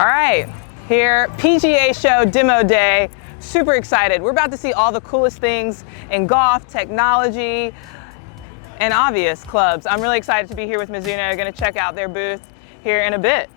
All right, here, PGA show demo day. Super excited. We're about to see all the coolest things in golf, technology, and obvious clubs. I'm really excited to be here with Mizuno. Going to check out their booth here in a bit.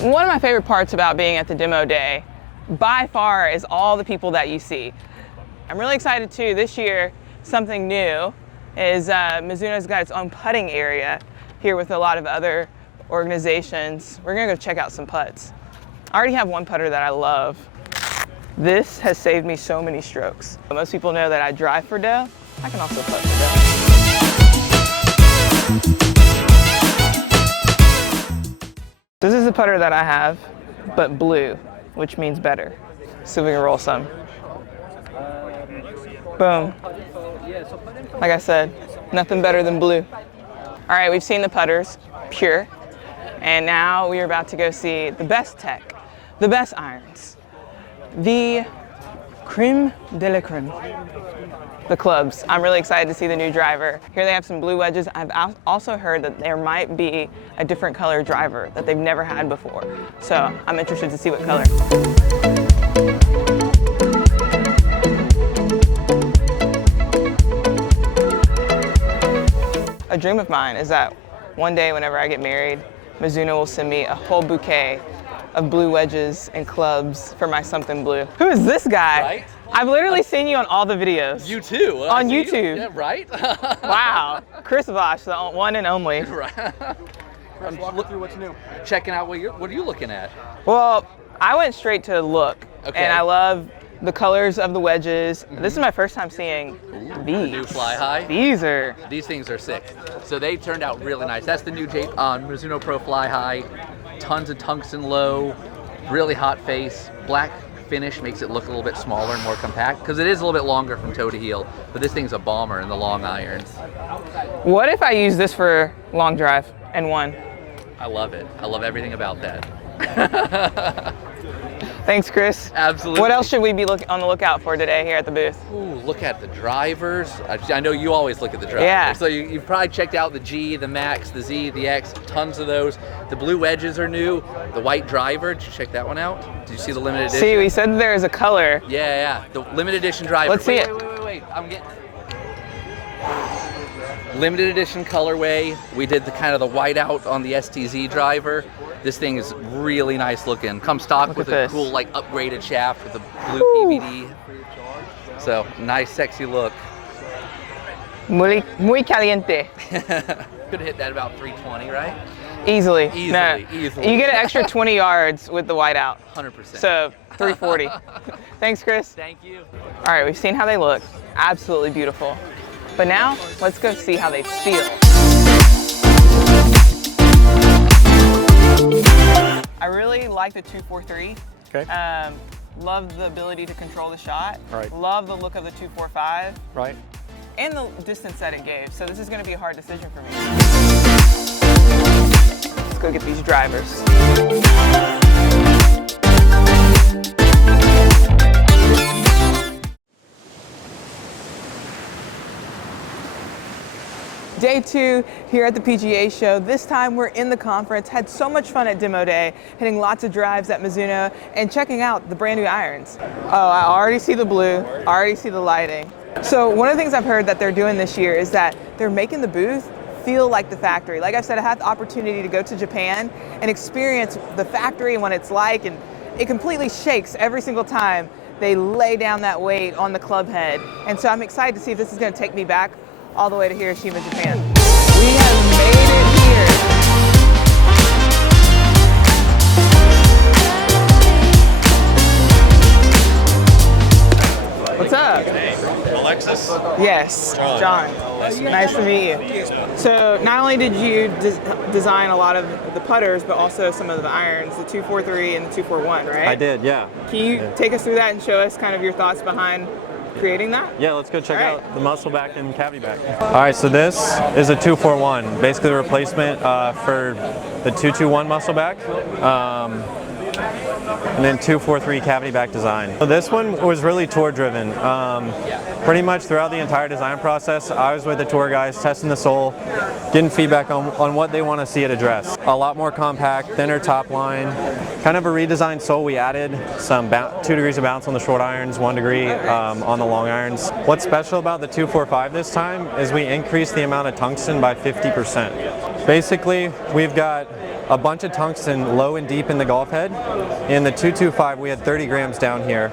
One of my favorite parts about being at the demo day, by far, is all the people that you see. I'm really excited too, this year, something new is Mizuno's got its own putting area here with a lot of other organizations. We're gonna go check out some putts. I already have one putter that I love. This has saved me so many strokes. Most people know that I drive for dough. I can also putt for dough. This is the putter that I have, but blue, which means better. So we can roll some. Boom. Like I said, nothing better than blue. All right, we've seen the putters, pure. And now we are about to go see the best tech, the best irons, the creme de la creme, the clubs. I'm really excited to see the new driver. Here they have some blue wedges. I've also heard that there might be a different color driver that they've never had before. So I'm interested to see what color. A dream of mine is that one day whenever I get married, Mizuno will send me a whole bouquet of blue wedges and clubs for my something blue. Who is this guy? Right? I've literally seen you on all the videos. You too. On YouTube. Yeah, right? Wow. Chris Vosh, the one and only. Right. I'm walking through what's new. Checking out what are you looking at? Well, I went straight to look, Okay. and I love the colors of the wedges. This is my first time seeing these. New fly high. These things are sick. So they turned out really nice. That's the new Mizuno Pro Fly High. Tons of tungsten low, really hot face, black finish makes it look a little bit smaller and more compact because it is a little bit longer from toe to heel, but this thing's a bomber in the long irons. What if I use this for long drive and one? I love it. I love everything about that. Thanks, Chris. Absolutely. What else should we be on the lookout for today here at the booth? Ooh, look at the drivers. I know you always look at the drivers. Yeah. So you've probably checked out the G, the Max, the Z, the X, tons of those. The blue wedges are new. The white driver, did you check that one out? Did you see the limited edition? See, we said there is a color. Yeah. The limited edition driver. Let's see it. Wait. I'm getting limited edition colorway. We did the kind of the whiteout on the STZ driver. This thing is really nice looking. Comes stock with a cool like upgraded shaft with a blue PVD. So nice, sexy look. Muy caliente. Could have hit that about 320, right? Easily. Easily. You get an extra 20 yards with the whiteout. 100%. So 340. Thanks, Chris. Thank you. All right, we've seen how they look. Absolutely beautiful. But now, let's go see how they feel. I really like the 243. Okay. Love the ability to control the shot. Right. Love the look of the 245. Right. And the distance that it gave. So this is going to be a hard decision for me. Let's go get these drivers. Day 2 here at the PGA show. This time we're in the conference. Had so much fun at demo day, hitting lots of drives at Mizuno and checking out the brand new irons. Oh, I already see the blue, already see the lighting. So one of the things I've heard that they're doing this year is that they're making the booth feel like the factory. Like I've said, I had the opportunity to go to Japan and experience the factory and what it's like, and it completely shakes every single time they lay down that weight on the club head. And so I'm excited to see if this is going to take me back all the way to Hiroshima, Japan. We have made it here. What's up? Hey, Alexis? Yes, John. Nice to meet you. So not only did you design a lot of the putters, but also some of the irons, the 243 and the 241, right? I did, yeah. Can you take us through that and show us kind of your thoughts behind creating that? Yeah, let's go check out the muscle back and cavity back. All right, so this is a 241, basically the replacement for the 221 muscle back. and then 243 cavity back design. So this one was really tour driven. Pretty much throughout the entire design process, I was with the tour guys testing the sole, getting feedback on what they want to see it address. A lot more compact, thinner top line, kind of a redesigned sole. We added some 2 degrees of bounce on the short irons, 1 degree on the long irons. What's special about the 245 this time is we increased the amount of tungsten by 50%. Basically, we've got a bunch of tungsten low and deep in the golf head. In the 225, we had 30 grams down here.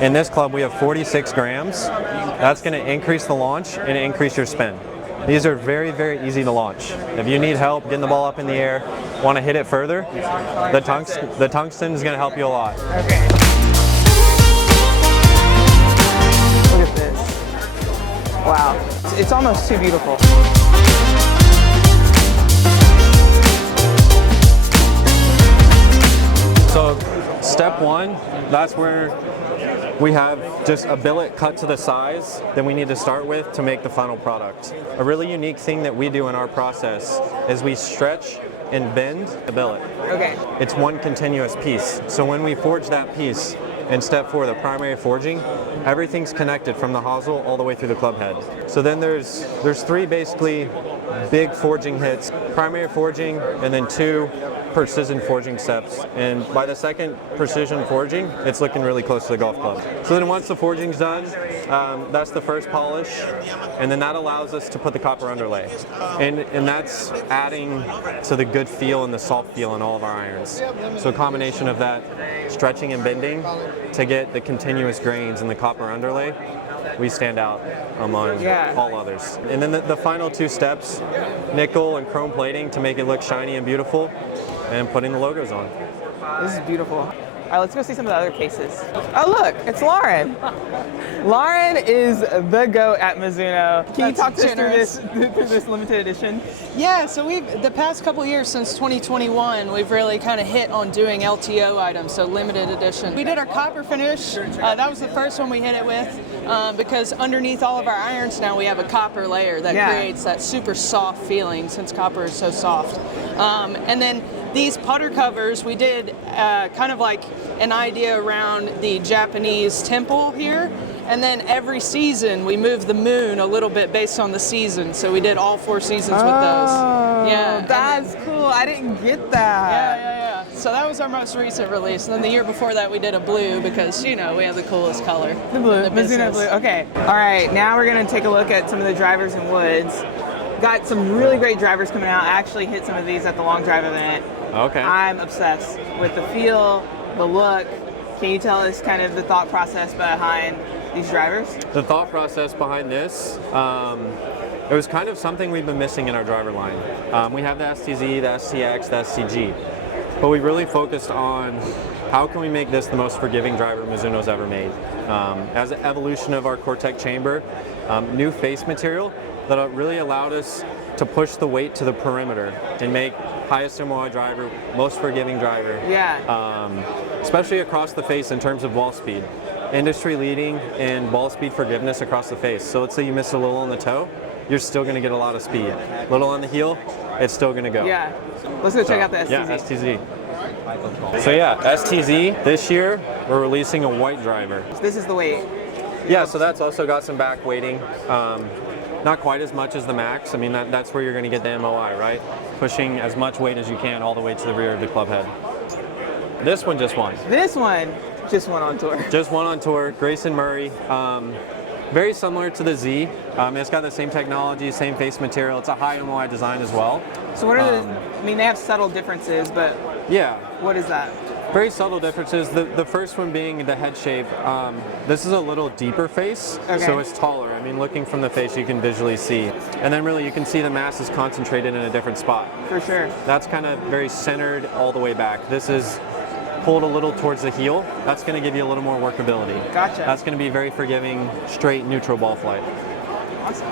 In this club, we have 46 grams. That's going to increase the launch and increase your spin. These are very, very easy to launch. If you need help getting the ball up in the air, want to hit it further, the tungsten is going to help you a lot. Okay. Look at this. Wow. It's almost too beautiful. So step one, that's where we have just a billet cut to the size that we need to start with to make the final product. A really unique thing that we do in our process is we stretch and bend the billet. Okay. It's one continuous piece. So when we forge that piece in step 4, the primary forging, everything's connected from the hosel all the way through the club head. So then there's 3 basically big forging hits, primary forging and then 2 precision forging steps, and by the second precision forging, it's looking really close to the golf club. So then once the forging's done, that's the first polish, and then that allows us to put the copper underlay. And that's adding to the good feel and the soft feel in all of our irons. So a combination of that stretching and bending to get the continuous grains in the copper underlay, we stand out among all others. And then the final 2 steps, nickel and chrome plating to make it look shiny and beautiful, and putting the logos on. This is beautiful. All right, let's go see some of the other cases. Oh look, it's Lauren. Lauren is the GOAT at Mizuno. Can you talk us through this limited edition? Yeah, so the past couple years since 2021, we've really kind of hit on doing LTO items, so limited edition. We did our copper finish. That was the first one we hit it with because underneath all of our irons now we have a copper layer that creates that super soft feeling since copper is so soft. And then these putter covers, we did kind of like an idea around the Japanese temple here. And then every season we move the moon a little bit based on the season. So we did all 4 seasons with those. Yeah, that's cool. I didn't get that. Yeah. So that was our most recent release. And then the year before that we did a blue because, you know, we have the coolest color. The blue, Mizuno blue. Okay. All right, now we're going to take a look at some of the drivers and woods. Got some really great drivers coming out. I actually hit some of these at the long drive event. Okay. I'm obsessed with the feel, the look. Can you tell us kind of the thought process behind these drivers? The thought process behind this, it was kind of something we've been missing in our driver line. We have the STZ, the STX, the STG, but we really focused on how can we make this the most forgiving driver Mizuno's ever made. As an evolution of our Cortec chamber, new face material that really allowed us to push the weight to the perimeter and make highest MOI driver, most forgiving driver. Especially across the face in terms of ball speed. Industry leading in ball speed forgiveness across the face. So let's say you miss a little on the toe, you're still going to get a lot of speed. Little on the heel, it's still going to go. Yeah. Let's go check out the STZ. Yeah, STZ. So yeah, STZ, this year we're releasing a white driver. This is the weight. Yeah, so that's also got some back weighting. Not quite as much as the Max. I mean, that's where you're going to get the MOI, right? Pushing as much weight as you can all the way to the rear of the club head. This one just won. This one just won on tour. Just won on tour. Grayson Murray. Very similar to the Z. It's got the same technology, same face material. It's a high MOI design as well. So what are I mean, they have subtle differences, but yeah. What is that? Very subtle differences. The first one being the head shape. This is a little deeper face, so it's taller. I mean, looking from the face, you can visually see. And then really you can see the mass is concentrated in a different spot. For sure. That's kind of very centered all the way back. This is pulled a little towards the heel. That's going to give you a little more workability. Gotcha. That's going to be very forgiving, straight, neutral ball flight. Awesome.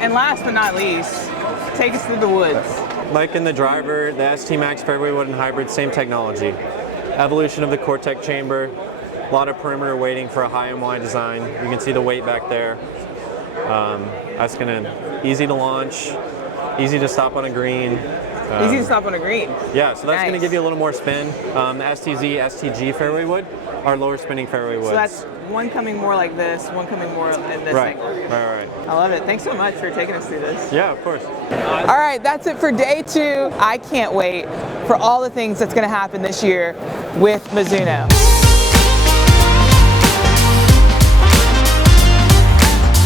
And last but not least, take us through the woods. Like in the driver, the ST Max Fairway Wood and Hybrid, same technology. Evolution of the Cortec chamber, a lot of perimeter weighting for a high MY design. You can see the weight back there. That's easy to launch, easy to stop on a green, Easy to stop on a green. Yeah, so that's going to Nice. give you a little more spin. The STZ, STG fairway wood are lower spinning fairway woods. So that's one coming more like this, one coming more in this right, angle. right. I love it. Thanks so much for taking us through this. Yeah, of course. All right, that's it for day 2. I can't wait for all the things that's going to happen this year with Mizuno.